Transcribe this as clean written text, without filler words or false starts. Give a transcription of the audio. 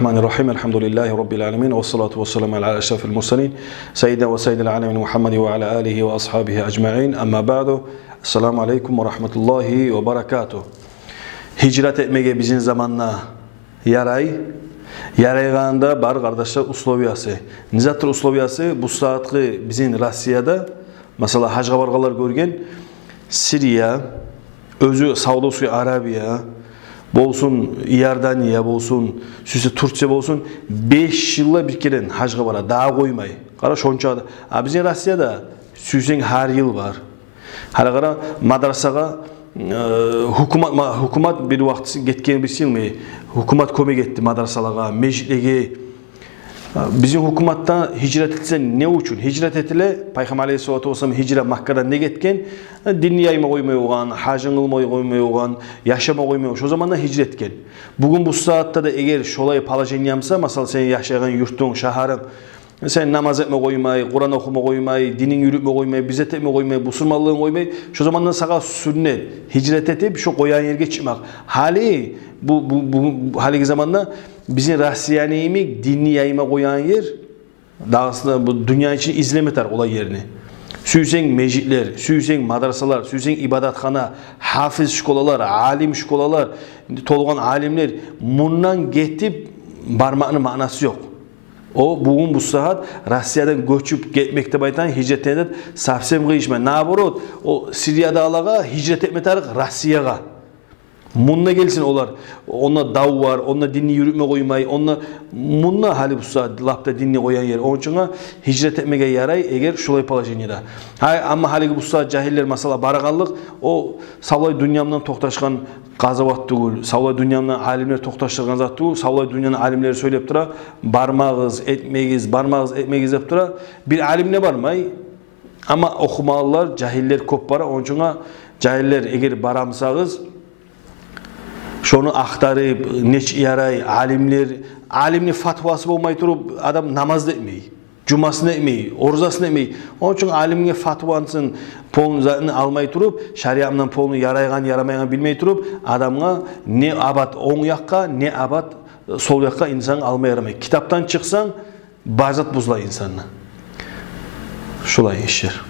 Bismillahirrahmanirrahim. Elhamdülillahi Rabbil alemin. Ve salatu ve selamu ala eşrafil mursalin. Seyyidina ve seyyidil alemin Muhammed ve ala alihi ve ashabihi ecma'in. Amma ba'du. Esselamu aleyküm ve rahmetullahi ve berekatuhu. Hicret etmeye bizim zamanla yarayganda bar kardeşler usloviyası. Nizattır usloviyası bu saatki bizim Rossiyada mesela hacga bargalar görgen Siriya, özü Saudi Arabiya, bolsun Iordaniya bolsun, süsü Türkiye bolsun 5 yılla bir kere hacga bara daha koymay. Qara şonça da. Bizim Rossiyada süsün her yıl var. Hala qara madrasaga hukumat bir vaqt getken bilsinmi? Hukumat kömek etti madrasalarga, meclisege. Bizim hukumattan hicret etse ne üçün? Hicret etile Peygamber Aleyhisselatü Vesselam hicret Makkadan ne getken? Dinni yayma koymay olgan, hacın kılmay koymay olgan, yaşama koymay olgan. Şu zamandan hicret etken. Bugün bu saatte de eğer şolay palajen yamsa, masal sen yaşayan yurtun, şaharın, sen namaz etme koymay, Kur'an okuma koymay, dinin yürütme koymay, bizet etme koymay, busurmallığın koymay. Şu zamandan sağa sünnet, hicret etip şu koyan yerge çıkmak. Hali bu haliki zamanda bizim Rossiyaniyimik dinni yayma koyan yer daha aslında bu dünya için izlemeter olay yerini. Süysen mecitler, süysen madrasalar, süysen ibadathana, hafiz şkolalar, alim şkolalar, tolgan alimler bundan getip barmağının manası yok. O bugün bu saat Rossiyadan göçüp gitmekte baytan hicret eder, safsem kıyışma. Naborot o Siriya dağlaga hicret etmeter Rossiyaga. Munna gelsin olar. Onunla dav var, onunla dinni yürütme koymay, onunla munna hali bu saat lapta dinni koyan yer. Onun için hicret etmeye yaray eğer şulay palajeniyada. Ama hali bu saat cahiller masala baragallık o savlay dünyamdan tohtaşkan gazavat değil, savlay dünyamdan alimler tohtaştırgan zat değil, savlay dünyanın alimleri söyleyip tura barmağız etmeyiz dep tura bir alimle barmay. Ama okumalılar cahiller köp bara. Onun için cahiller eğer baramsağız şonu aktarıp neç yaray alimli fatvası olmay turup adam namaz da etmeyi, cumasını etmeyi, orzasını etmeyi. Onun için alimine fatvansın polunu almay turup şariamdan polunu yaraygan yaramayan bilmey turup adamga ne abat oң yakka ne abat sol yakka insan almay yaramay. Kitaptan çıksan bazat buzla insanına. Şulay işler.